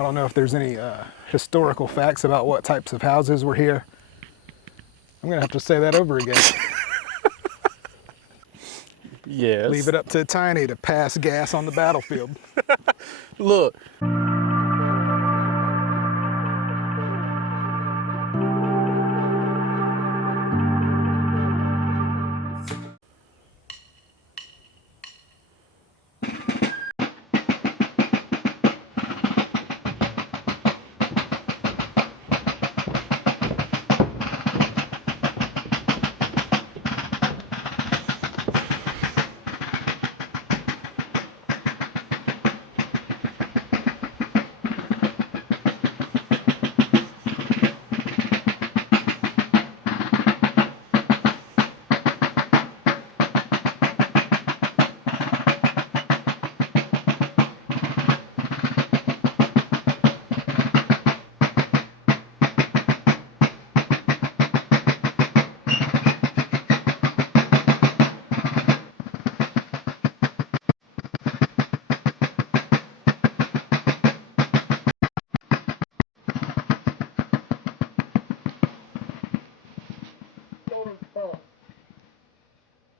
I don't know if there's any historical facts about what types of houses were here. I'm gonna have to say that over again. Yes. Leave it up to Tiny to pass gas on the battlefield. Look.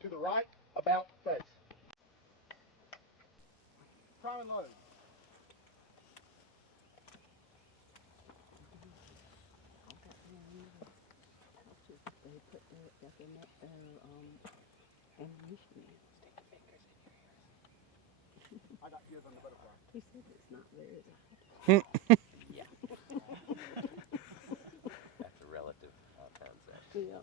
To the right, about face. Prime and load. I got yours on the butterfly. He said it's not very loud. Yeah. That's a relative concept. Yeah.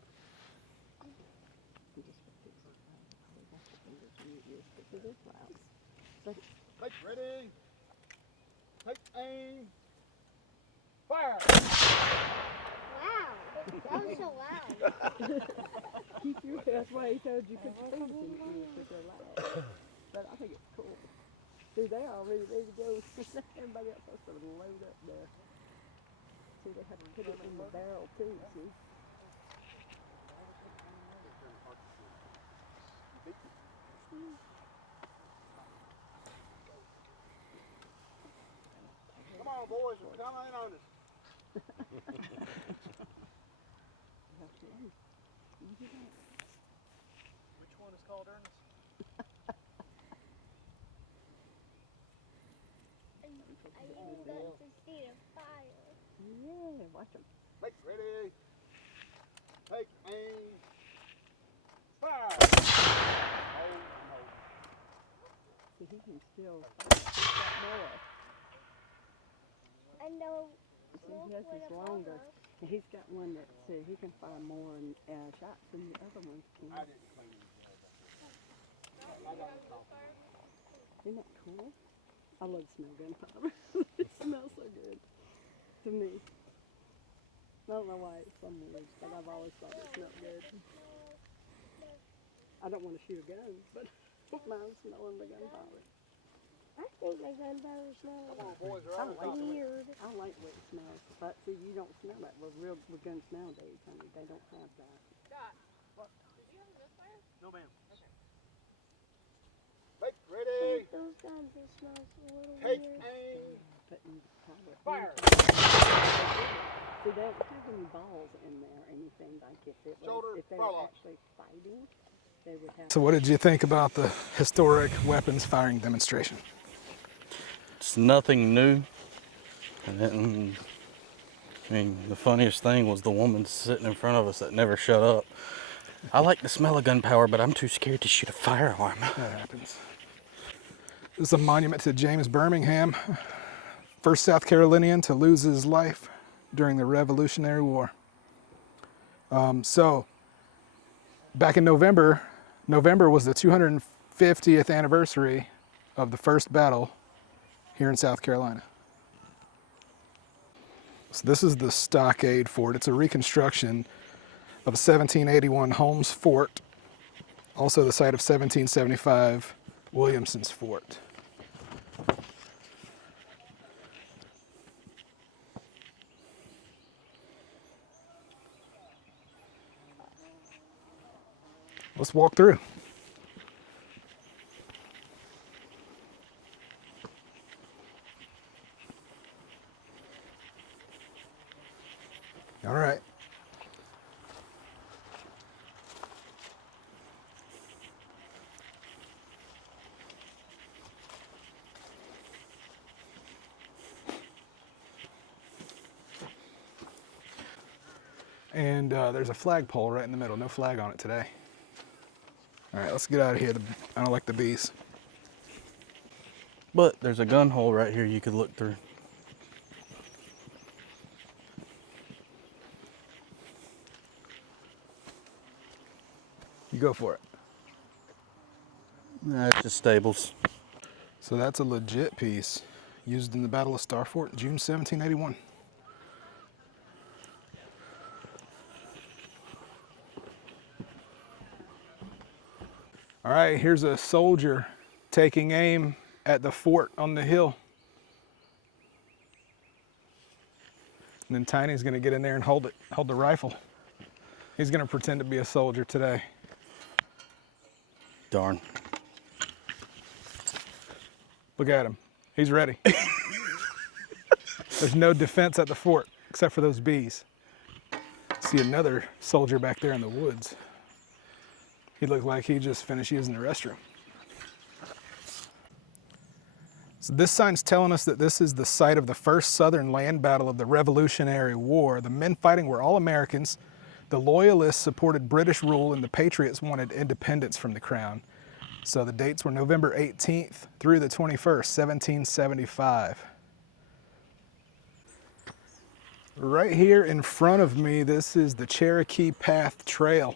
You just put these on probably got your fingers in your ears because it is loud. So Take ready. Take aim. Fire. Wow, that was so loud. keep your, that's why he told you put your fingers in your ears because they're loud. But I think it's cool. See, they already ready to go. Everybody else has to load up there. See, they have to put it in the barrel too, see? Come on, boys, we're coming in on us. Which one is called Ernest? I even got to see the fire. Yeah, watch them. Take ready. Take aim. Fire. Oh no. See, he can still more. I know. See, he has this longer. And he's got one that he can fire more shots than the other ones can. I didn't clean these Isn't that cool? I love smell gunpowder. It smells so good to me. I don't know why it's so weird, but I've always thought it smelled good. I don't want to shoot a gun, but mine smelling the gunpowder. I think my gunpowder smells weird. I like what it smells, but see, you don't smell that with guns nowadays, honey. They don't have that. What? Did you have a misfire? No, ma'am. Okay. Take ready. Those guns, it smells a little Take weird. aim. Putting powder. Fire. See, they don't have any balls in there or anything like if they were actually fighting, they would have. So what did you think about the historic weapons firing demonstration? It's nothing new. And then, I mean, the funniest thing was the woman sitting in front of us that never shut up. I like the smell of gunpowder, but I'm too scared to shoot a firearm. That happens. This is a monument to James Birmingham, first South Carolinian to lose his life during the Revolutionary War. So, back in November was the 250th anniversary of the first battle here in South Carolina. So this is the Stockade Fort. It's a reconstruction of a 1781 Holmes Fort, also the site of 1775 Williamson's Fort. Let's walk through. All right. And there's a flagpole right in the middle. No flag on it today. All right, let's get out of here. I don't like the bees. But there's a gun hole right here you could look through. You go for it. That's just stables. So that's a legit piece used in the Battle of Star Fort, June 1781. All right, here's a soldier taking aim at the fort on the hill. And then Tiny's gonna get in there and hold the rifle. He's gonna pretend to be a soldier today. Darn. Look at him, he's ready. There's no defense at the fort except for those bees. See another soldier back there in the woods. He looked like he just finished using the restroom. So this sign's telling us that this is the site of the first Southern land battle of the Revolutionary War. The men fighting were all Americans. The Loyalists supported British rule and the Patriots wanted independence from the Crown. So the dates were November 18th through the 21st, 1775. Right here in front of me, this is the Cherokee Path Trail.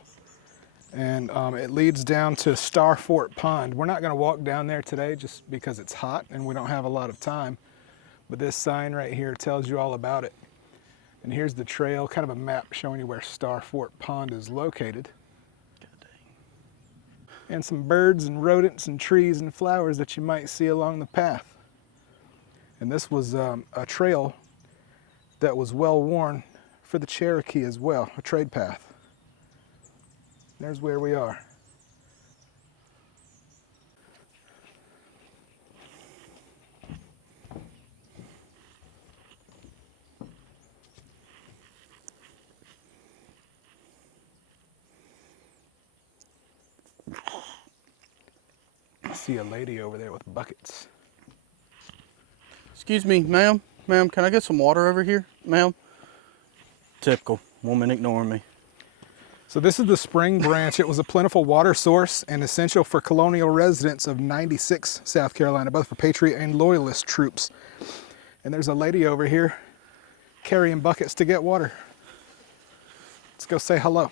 And it leads down to Star Fort Pond. We're not gonna walk down there today just because it's hot and we don't have a lot of time. But this sign right here tells you all about it. And here's the trail, kind of a map showing you where Star Fort Pond is located. And some birds and rodents and trees and flowers that you might see along the path. And this was a trail that was well worn for the Cherokee as well, a trade path. There's where we are. I see a lady over there with buckets. Excuse me, ma'am. Ma'am, can I get some water over here, ma'am? Typical. Woman ignoring me. So this is the Spring Branch. It was a plentiful water source and essential for colonial residents of 96 South Carolina, both for Patriot and Loyalist troops. And there's a lady over here carrying buckets to get water. Let's go say hello.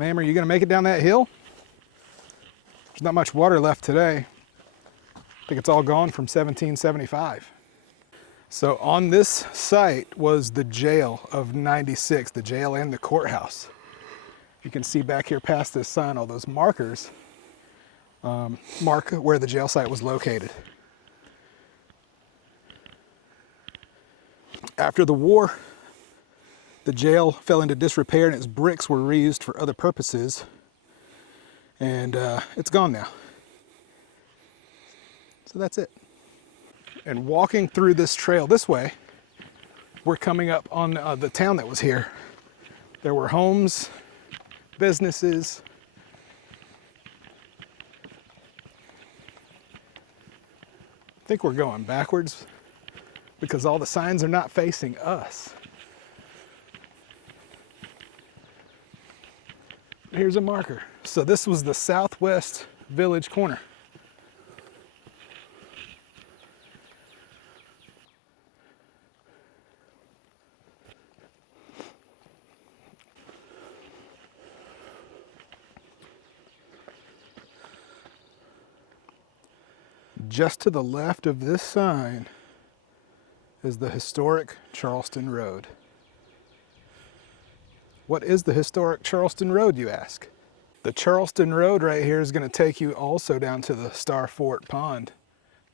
Ma'am, are you gonna make it down that hill? There's not much water left today. I think it's all gone from 1775. So on this site was the jail of 96, the jail and the courthouse. You can see back here past this sign, all those markers mark where the jail site was located. After the war, the jail fell into disrepair and its bricks were reused for other purposes. And it's gone now. So that's it. And walking through this trail this way, we're coming up on the town that was here. There were homes, businesses. I think we're going backwards because all the signs are not facing us. Here's a marker. So this was the Southwest Village corner. Just to the left of this sign is the historic Charleston Road. What is the historic Charleston Road, you ask? The Charleston Road right here is going to take you also down to the Star Fort Pond,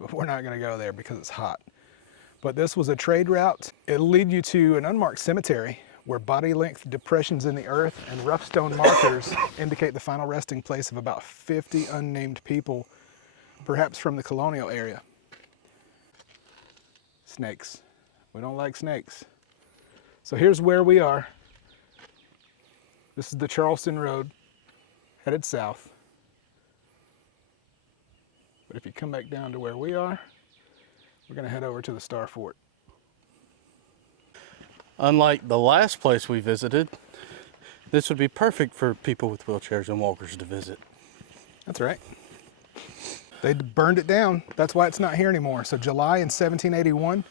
but we're not going to go there because it's hot. But this was a trade route. It'll lead you to an unmarked cemetery where body-length depressions in the earth and rough stone markers indicate the final resting place of about 50 unnamed people, perhaps from the colonial area. Snakes. We don't like snakes. So here's where we are. This is the Charleston Road, headed south. But if you come back down to where we are, we're gonna head over to the Star Fort. Unlike the last place we visited, this would be perfect for people with wheelchairs and walkers to visit. That's right. They burned it down. That's why it's not here anymore. So July in 1781,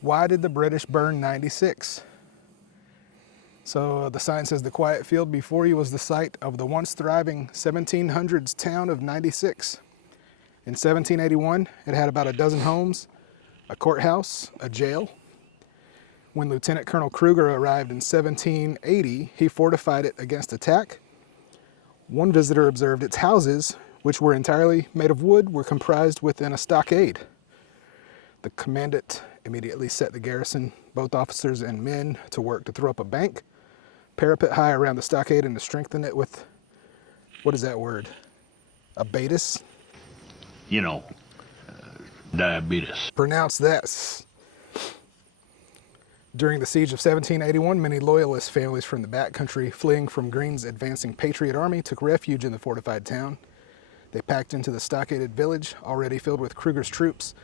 why did the British burn 96? So the sign says the quiet field before you was the site of the once thriving 1700s town of 96. In 1781, it had about a dozen homes, a courthouse, a jail. When Lieutenant Colonel Kruger arrived in 1780, he fortified it against attack. One visitor observed its houses, which were entirely made of wood, were comprised within a stockade. The commandant immediately set the garrison, both officers and men, to work to throw up a bank, parapet high around the stockade, and to strengthen it with, what is that word? Abatis? You know, diabetes. Pronounce that. During the siege of 1781, many loyalist families from the backcountry, fleeing from Greene's advancing Patriot army, took refuge in the fortified town. They packed into the stockaded village, already filled with Kruger's troops,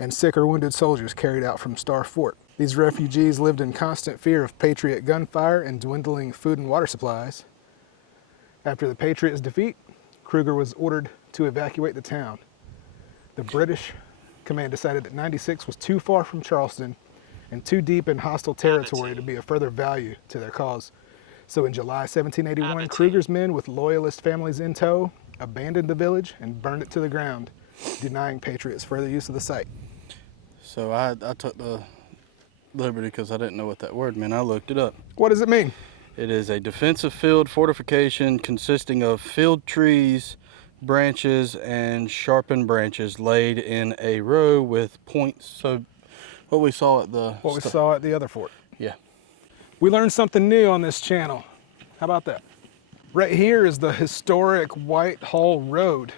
and sick or wounded soldiers carried out from Star Fort. These refugees lived in constant fear of Patriot gunfire and dwindling food and water supplies. After the Patriots' defeat, Kruger was ordered to evacuate the town. The British command decided that 96 was too far from Charleston and too deep in hostile territory to be of further value to their cause. So in July 1781, Kruger's men, with loyalist families in tow, abandoned the village and burned it to the ground, denying Patriots further use of the site. So I took the liberty, because I didn't know what that word meant. I looked it up. What does it mean? It is a defensive field fortification consisting of field trees, branches, and sharpened branches laid in a row with points. So what we saw at the What we saw at the other fort. Yeah. We learned something new on this channel. How about that? Right here is the historic Whitehall Road.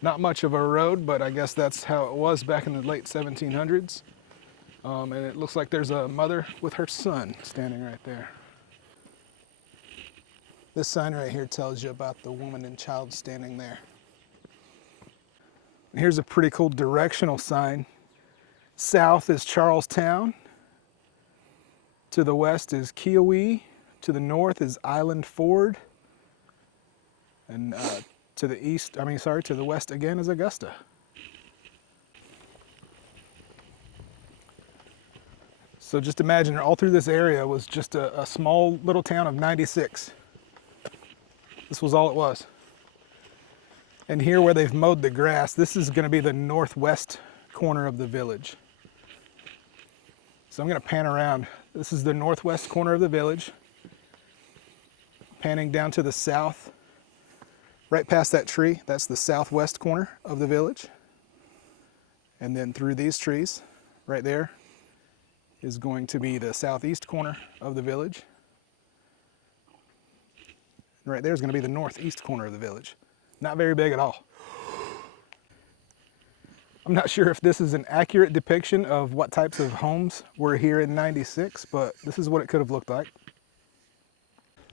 Not much of a road, but I guess that's how it was back in the late 1700s. And it looks like there's a mother with her son standing right there. This sign right here tells you about the woman and child standing there. Here's a pretty cool directional sign. South is Charlestown. To the west is Kiowee. To the north is Island Ford. And to the west again is Augusta. So just imagine all through this area was just a small little town of 96. This was all it was. And here where they've mowed the grass, this is going to be the northwest corner of the village. So I'm going to pan around. This is the northwest corner of the village. Panning down to the south, right past that tree, that's the southwest corner of the village. And then through these trees, right there, is going to be the southeast corner of the village. And right there is going to be the northeast corner of the village. Not very big at all. I'm not sure if this is an accurate depiction of what types of homes were here in 96, but this is what it could have looked like.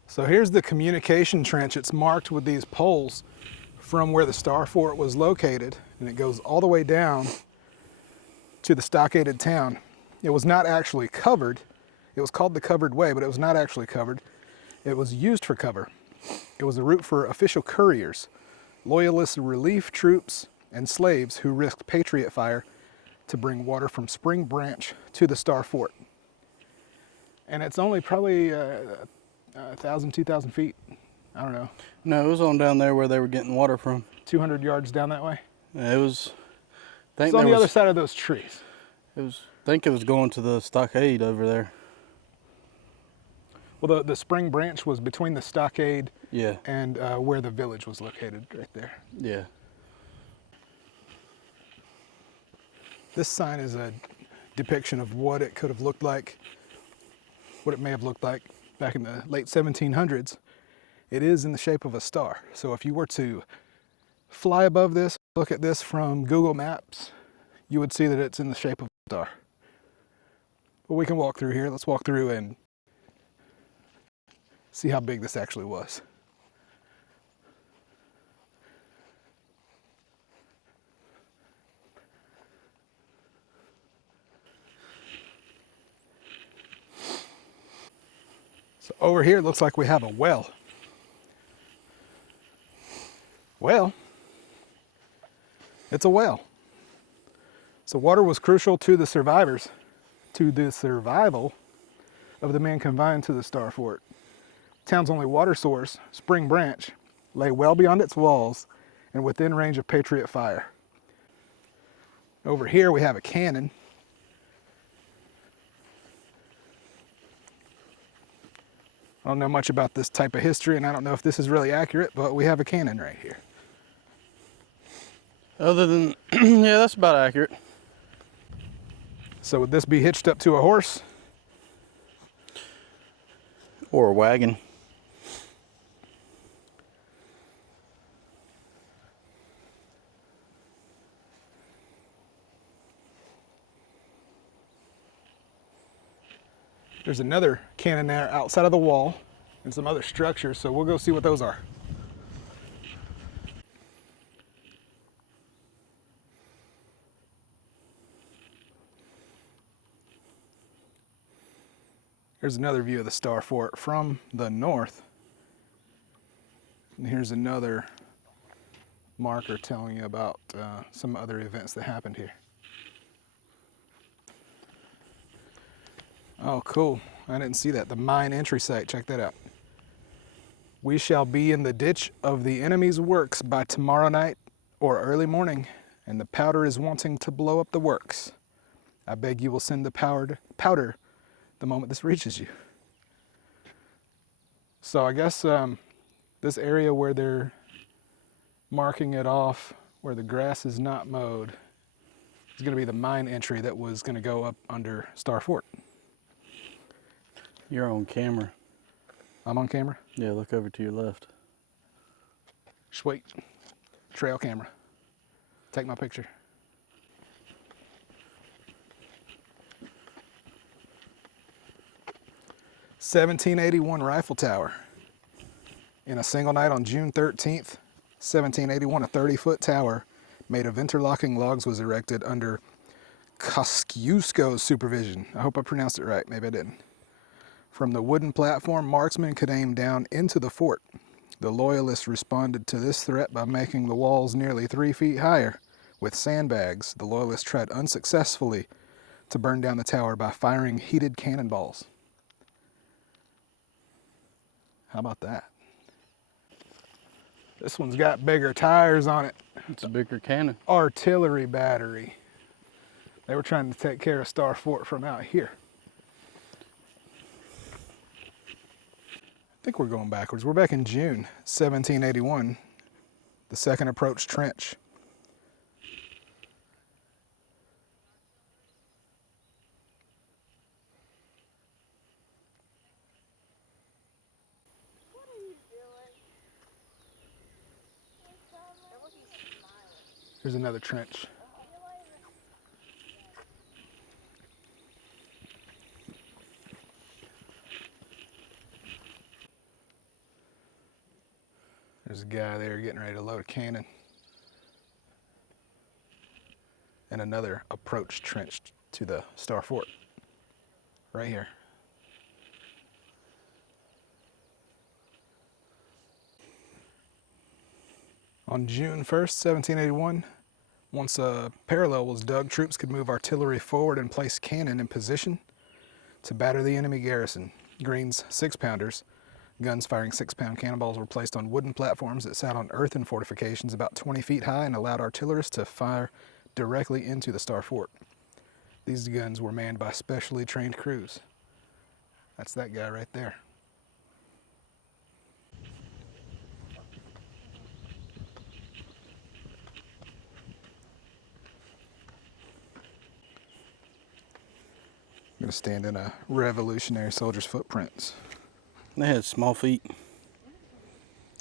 So here's the communication trench. It's marked with these poles from where the Star Fort was located, and it goes all the way down to the stockaded town. It was not actually covered. It was called the Covered Way, but it was not actually covered. It was used for cover. It was a route for official couriers, loyalist relief troops, and slaves who risked Patriot fire to bring water from Spring Branch to the Star Fort. And it's only probably 1,000, 2,000 feet. I don't know. No, it was on down there where they were getting water from. 200 yards down that way. It was. It's on the other side of those trees. I think it was going to the stockade over there. Well, the Spring Branch was between the stockade Yeah. and where the village was located, right there. Yeah. This sign is a depiction of what it could have looked like what it may have looked like back in the late 1700s, it is in the shape of a star. So if you were to fly above this, look at this from Google Maps, you would see that it's in the shape of a star. But we can walk through here. Let's walk through and see how big this actually was. So over here, it looks like we have a well. Well, it's a well. So water was crucial to the survivors, to the survival of the men confined to the Star Fort. Town's only water source, Spring Branch, lay well beyond its walls and within range of Patriot fire. Over here we have a cannon. I don't know much about this type of history, and I don't know if this is really accurate, but we have a cannon right here. Other than, yeah, that's about accurate. So would this be hitched up to a horse? Or a wagon. There's another cannon there outside of the wall and some other structures, so we'll go see what those are. Here's another view of the Star Fort from the north. And here's another marker telling you about some other events that happened here. Oh, cool. I didn't see that. The mine entry site. Check that out. We shall be in the ditch of the enemy's works by tomorrow night or early morning, and the powder is wanting to blow up the works. I beg you will send the powder the moment this reaches you. So I guess this area where they're marking it off, where the grass is not mowed, is going to be the mine entry that was going to go up under Star Fort. You're on camera. I'm on camera? Yeah, look over to your left. Sweet. Trail camera. Take my picture. (1781) Rifle Tower. In a single night on June 13th, 1781, a 30-foot tower made of interlocking logs was erected under Kosciuszko's supervision. I hope I pronounced it right. Maybe I didn't. From the wooden platform, marksmen could aim down into the fort. The Loyalists responded to this threat by making the walls nearly 3 feet higher. With sandbags, the Loyalists tried unsuccessfully to burn down the tower by firing heated cannonballs. How about that? This one's got bigger tires on it. It's a bigger cannon. Artillery battery. They were trying to take care of Star Fort from out here. I think we're going backwards. We're back in June 1781, the second approach trench. What are you doing? That was he's smiling. Here's another trench. There's a guy there getting ready to load a cannon. And another approach trench to the Star Fort. Right here. On June 1st, 1781, once a parallel was dug, troops could move artillery forward and place cannon in position to batter the enemy garrison. Green's 6-pounders, guns firing 6-pound cannonballs, were placed on wooden platforms that sat on earthen fortifications about 20 feet high and allowed artillerists to fire directly into the Star Fort. These guns were manned by specially trained crews. That's that guy right there. Gonna stand in a Revolutionary soldier's footprints. They had small feet.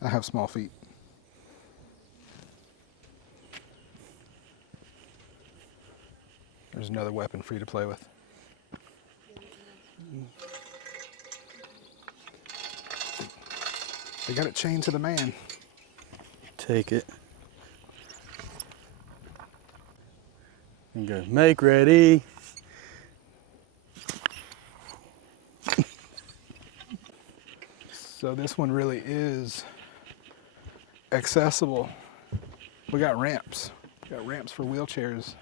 I have small feet. There's another weapon for you to play with. They got it chained to the man. Take it. And go, make ready. So this one really is accessible. We got ramps. We got ramps for wheelchairs.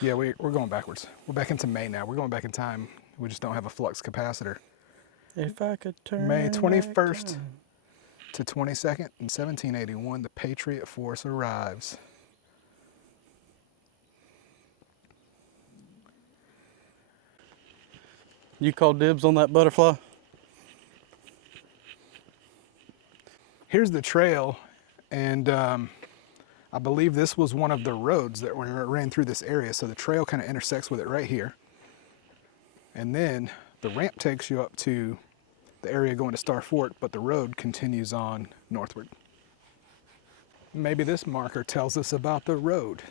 Yeah, we're going backwards. We're back into May now. We're going back in time. We just don't have a flux capacitor. If I could turn May back 21st time. to 22nd in 1781, the Patriot Force arrives. You call dibs on that butterfly? Here's the trail, and I believe this was one of the roads that ran through this area, so the trail kind of intersects with it right here. And then the ramp takes you up to the area going to Star Fort, but the road continues on northward. Maybe this marker tells us about the road.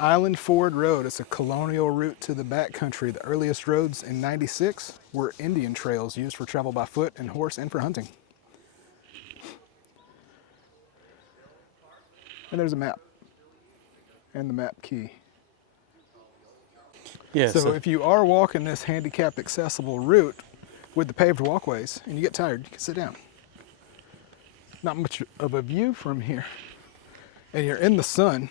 Island Ford Road. It's a colonial route to the backcountry. The earliest roads in '96 were Indian trails used for travel by foot and horse and for hunting. And there's a map and the map key. Yeah, So if you are walking this handicapped accessible route with the paved walkways and you get tired, you can sit down. Not much of a view from here. And you're in the sun.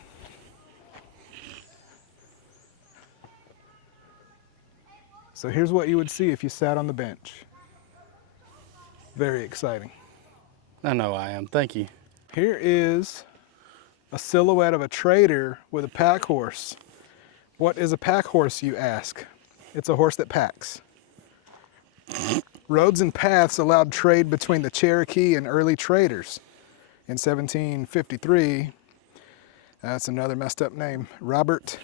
So here's what you would see if you sat on the bench. Very exciting. I know I am. Thank you. Here is a silhouette of a trader with a pack horse. What is a pack horse, you ask? It's a horse that packs. Roads and paths allowed trade between the Cherokee and early traders. In 1753, that's another messed up name, Robert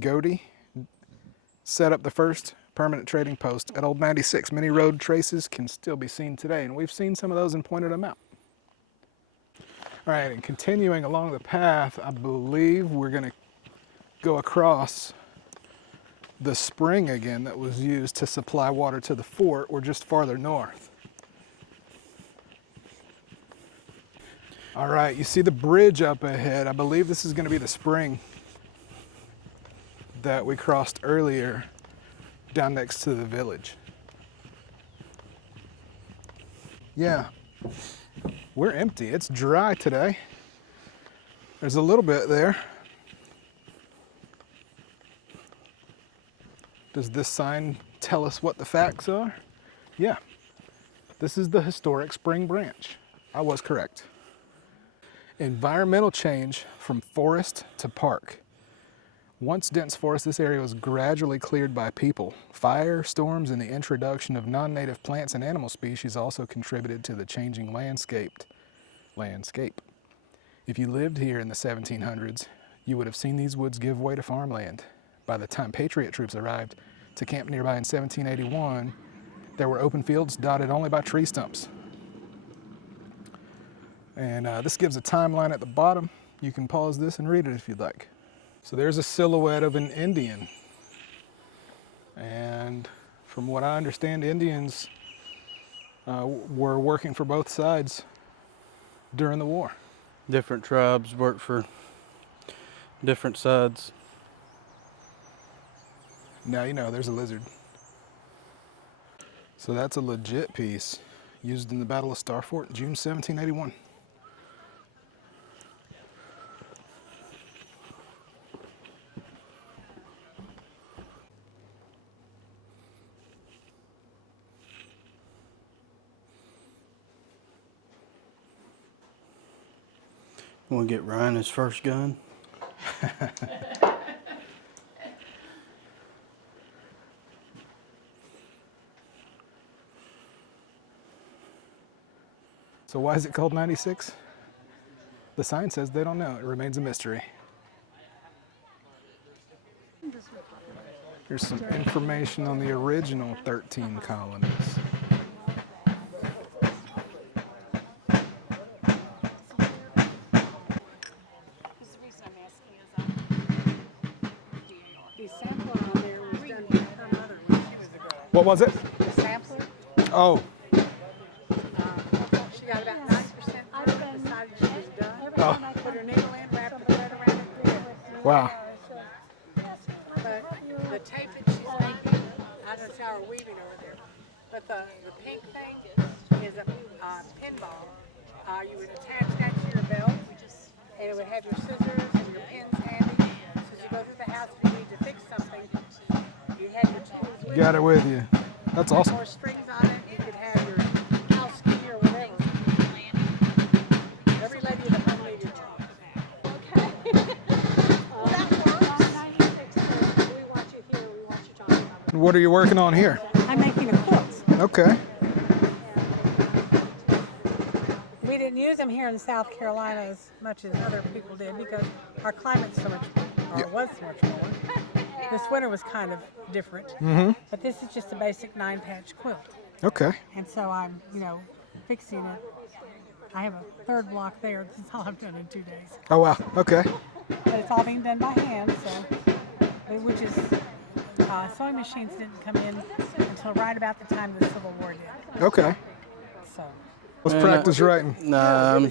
Godey set up the first permanent trading post at Old 96. Many road traces can still be seen today, and we've seen some of those and pointed them out. All right, and continuing along the path, I believe we're going to go across the spring again that was used to supply water to the fort. Or just farther north. All right, you see the bridge up ahead. I believe this is going to be the spring that we crossed earlier down next to the village. Yeah, we're empty. It's dry today. There's a little bit there. Does this sign tell us what the facts are? Yeah, this is the historic Spring Branch. I was correct. Environmental change from forest to park. Once dense forest, this area was gradually cleared by people. Fire, storms, and the introduction of non-native plants and animal species also contributed to the changing landscape. If you lived here in the 1700s, you would have seen these woods give way to farmland. By the time Patriot troops arrived to camp nearby in 1781, there were open fields dotted only by tree stumps. And this gives a timeline at the bottom. You can pause this and read it if you'd like. So there's a silhouette of an Indian. And from what I understand, Indians were working for both sides during the war. Different tribes work for different sides. Now you know there's a lizard. So that's a legit piece used in the Battle of Star Fort, June 1781. We'll get Ryan his first gun. So why is it called 96? The sign says they don't know. It remains a mystery. Here's some information on the original 13 colonies. The reason I'm asking is The sampler on there was done by her mother when she was a girl. What was it? The sampler, Oh, she got about 90% done, decided she was done. Oh. Put her needle in, wrapped the thread around it, thread. wow. But the tape that she's making, I don't know how we're weaving over there, but the pink thing is a pinball. You would attach that to your belt, and it would have your scissors and your pins handy. So as you go through the house, if you need to fix something, you had your tools with Got you. it with you. That's awesome. More strings on it, you could have your house key or whatever. Every lady in the home made your tools. we want you here, we want you talking about What are you working on here? I'm making a quilt. Okay. We didn't use them here in South Carolina as much as other people did because our climate's so much, or was so much more. This winter was kind of different, but this is just a basic 9-patch quilt. Okay. And so I'm, fixing it. I have a third block there. This is all I've done in 2 days. Oh wow. Okay. But it's all being done by hand, which is, sewing machines didn't come in until right about the time the Civil War did. Okay. So. Let's And, practice writing.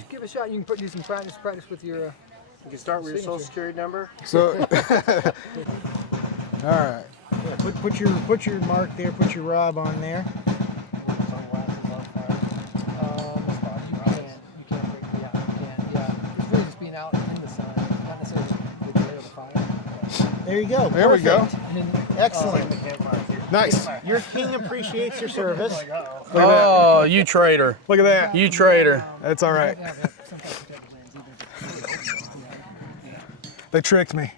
Give a shot. You can do some practice with your. You can start with your social security number. So, all right. Yeah, put your mark there. Put your Rob on there. You can't break the out. You can't. Yeah, it's really just being out in the sun, not necessarily with the air of the fire. There you go. There we go. Perfect. Excellent. Nice. Your king appreciates your service. Look at that. Oh, you traitor. Look at that. You traitor. That's all right. They tricked me.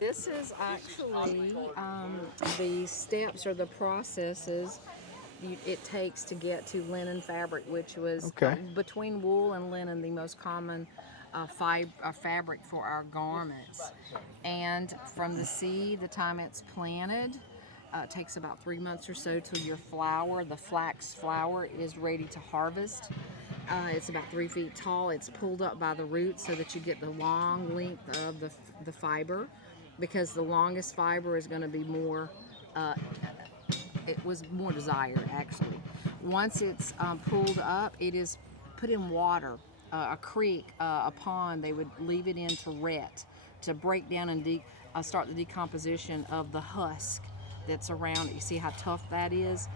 This is actually the steps or the processes it takes to get to linen fabric, which was Okay. between wool and linen the most common fabric for our garments. And from the seed, the time it's planted, it takes about 3 months or so till your flower, the flax flower, is ready to harvest. It's about 3 feet tall. It's pulled up by the roots so that you get the long length of the fiber, because the longest fiber is going to be more, it was more desired actually. Once it's pulled up, it is put in water, a creek, a pond. They would leave it in to ret, to break down and start the decomposition of the husk that's around it. You see how tough that is?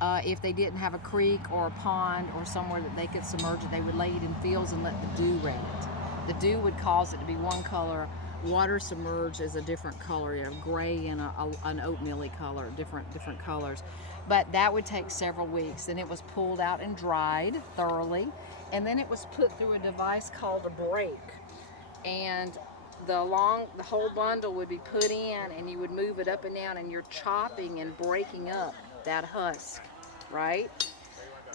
If they didn't have a creek or a pond or somewhere that they could submerge it, they would lay it in fields and let the dew ret it. The dew would cause it to be one color. Water submerged is a different color, gray and an oatmeal-y color, different colors. But that would take several weeks. Then it was pulled out and dried thoroughly, and then it was put through a device called a break. And the whole bundle would be put in, and you would move it up and down, and you're chopping and breaking up that husk, right?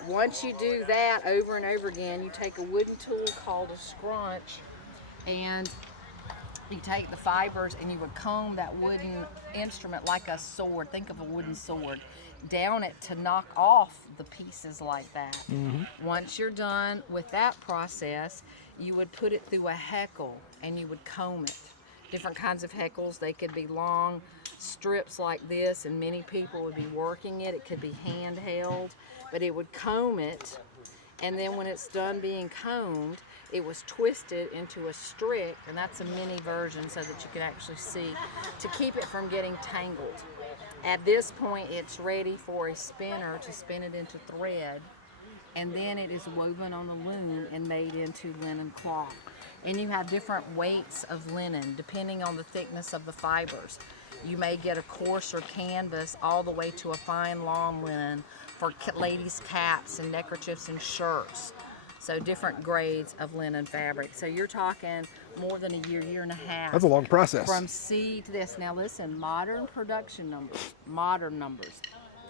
Once you do that over and over again, you take a wooden tool called a scrunch, and you take the fibers and you would comb that wooden instrument like a sword. Think of a wooden sword. Down it to knock off the pieces like that. Once you're done with that process, you would put it through a heckle and you would comb it. Different kinds of heckles. They could be long strips like this, and many people would be working it. It could be handheld, but it would comb it, and then when it's done being combed, it was twisted into a strick, and that's a mini version so that you can actually see, to keep it from getting tangled. At this point, it's ready for a spinner to spin it into thread, and then it is woven on the loom and made into linen cloth. And you have different weights of linen depending on the thickness of the fibers. You may get a coarser canvas all the way to a fine long linen for ladies' caps and neckerchiefs and shirts. So different grades of linen fabric. So you're talking more than a year, year and a half. That's a long process. From seed to this. Now listen, modern production numbers, modern numbers.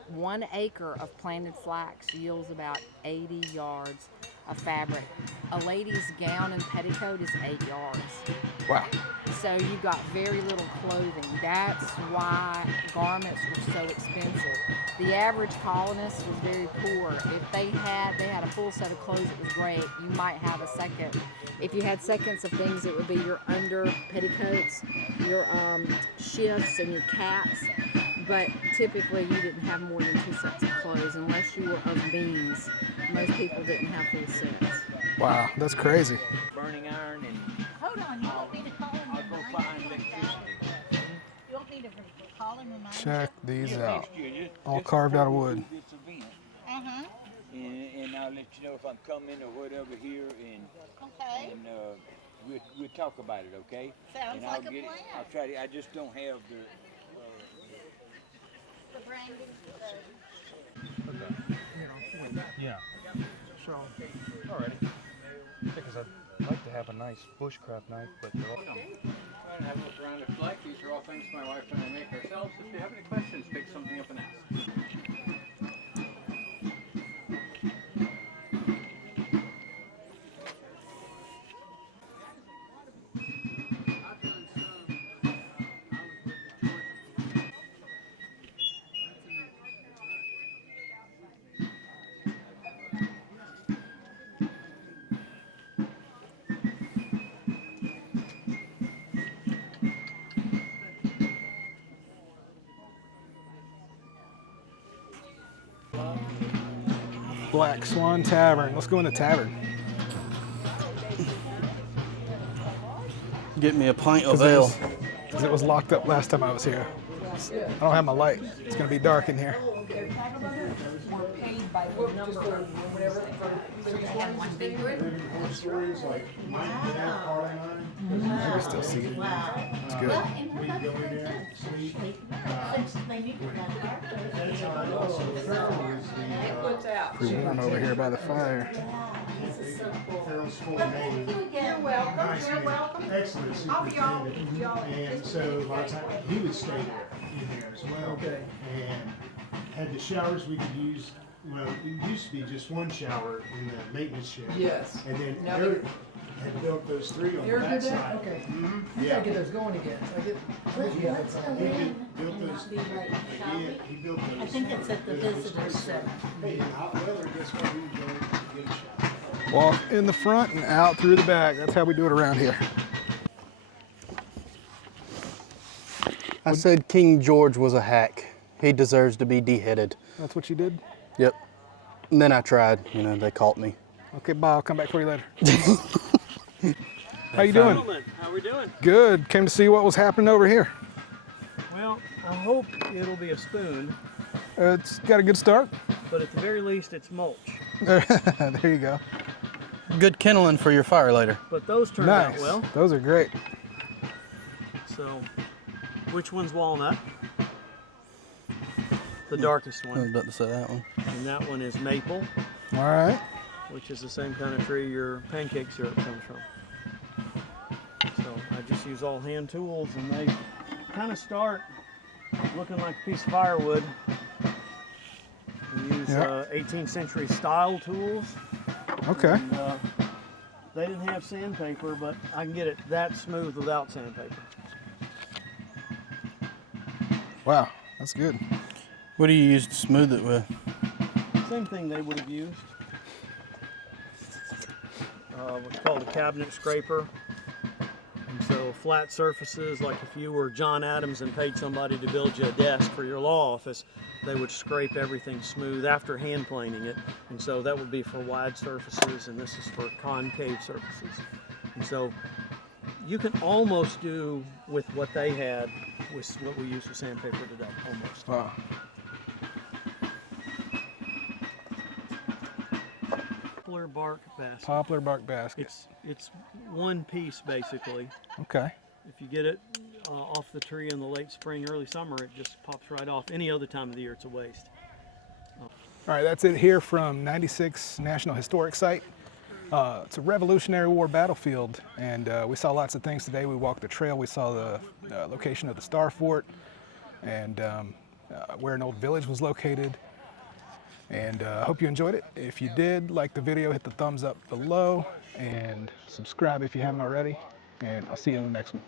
1 acre of planted flax yields about 80 yards of fabric. A lady's gown and petticoat is 8 yards. Wow. So you got very little clothing. That's why garments were so expensive. The average colonist was very poor. If they had a full set of clothes, it was great. You might have a second. If you had seconds of things, it would be your under petticoats, your shifts, and your caps. But typically, you didn't have more than 2 sets of clothes unless you were of means. Most people didn't have full sets. Wow, that's crazy. Burning iron and Hold on, you want me to call him? I'll go find electricity. You want me to call him and Check these out. Next year, All carved out of wood. This event, Uh-huh, and I'll let you know if I'm coming or whatever here, and okay. we'll talk about it, okay? Sounds And I'll like a get plan. it. I'll try to. I just don't have the. The branding, Yeah. So, Alrighty. Because I'd like to have a nice bushcraft knife, but Have a look around at flag. These are all things my wife and I make ourselves. If you have any questions, pick something up and ask. Black Swan Tavern. Let's go in the tavern. Get me a pint of ale. Because it was locked up last time I was here. I don't have my light. It's going to be dark in here. Were paid by the number of rooms they had. So they had one big room. I can still see it. It's good. Pretty warm over here by the fire. You're welcome, you're welcome. excellent superintendent. And so by the time, he would stay there, in there as well. Okay. And had the showers we could use, well, it used to be just one shower in the maintenance shed. yes. And then Now Eric had built those 3 on the Eric did that? backside. Okay. Mhm. I gotta get those going again. I get, yeah, that's all. He built those, he built those. I think it's at the visitor center. Hey, in hot weather, guess what, we would go get a shower. Walk in the front and out through the back. That's how we do it around here. I said King George was a hack. He deserves to be beheaded. That's what you did? Yep. And then I tried. They caught me. Okay, bye. I'll come back for you later. How you doing? Gentlemen, how we doing? Good. Came to see what was happening over here. Well, I hope it'll be a spoon, It's got a good start. but at the very least, it's mulch. There you go. Good kindling for your fire later. But those turned Nice. out well. Those are great. So, which one's walnut? The darkest I was one. about to say that one. And that one is maple, All right. which is the same kind of tree your pancake syrup comes from. So I just use all hand tools, and they kind of start looking like a piece of firewood. We use Yeah. 18th century style tools. Okay. And, they didn't have sandpaper, but I can get it that smooth without sandpaper. Wow. That's good. What do you use to smooth it with? Same thing they would have used. What's called a cabinet scraper. And so flat surfaces, like if you were John Adams and paid somebody to build you a desk for your law office, they would scrape everything smooth after hand planing it. And so that would be for wide surfaces, and this is for concave surfaces. And so you can almost do with what they had with what we use for sandpaper today, almost. Wow. Poplar bark basket. Poplar bark basket. It's one piece basically. Okay. If you get it off the tree in the late spring, early summer, it just pops right off. Any other time of the year, it's a waste. All right, that's it here from 96 National Historic Site. It's a Revolutionary War battlefield, and we saw lots of things today. We walked the trail, we saw the location of the Star Fort, and where an old village was located. And I hope you enjoyed it. If you did, like the video, hit the thumbs up below and subscribe if you haven't already. And I'll see you in the next one.